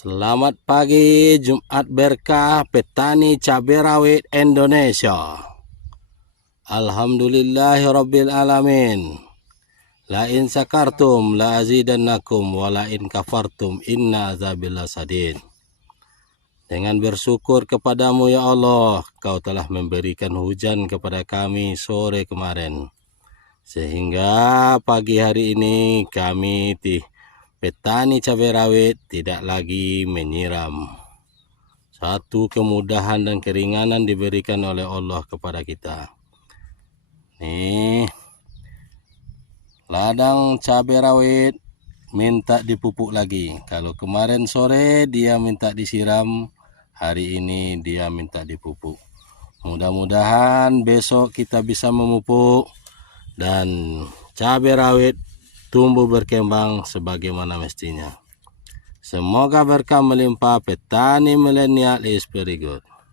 Selamat pagi, Jumat berkah petani cabai rawit Indonesia. Alhamdulillahirabbil alamin. La in sakartum la azidannakum wa la in kafartum inna azabil lasadid. Dengan bersyukur kepadamu ya Allah, Kau telah memberikan hujan kepada kami sore kemarin. Sehingga pagi hari ini kami petani cabai rawit tidak lagi menyiram. Satu kemudahan dan keringanan diberikan oleh Allah kepada kita. Nih, ladang cabai rawit minta dipupuk lagi. Kalau kemarin sore dia minta disiram, hari ini dia minta dipupuk. Mudah-mudahan besok kita bisa memupuk dan cabai rawit tumbuh berkembang sebagaimana mestinya. Semoga berkah melimpah. Petani milenial is very good.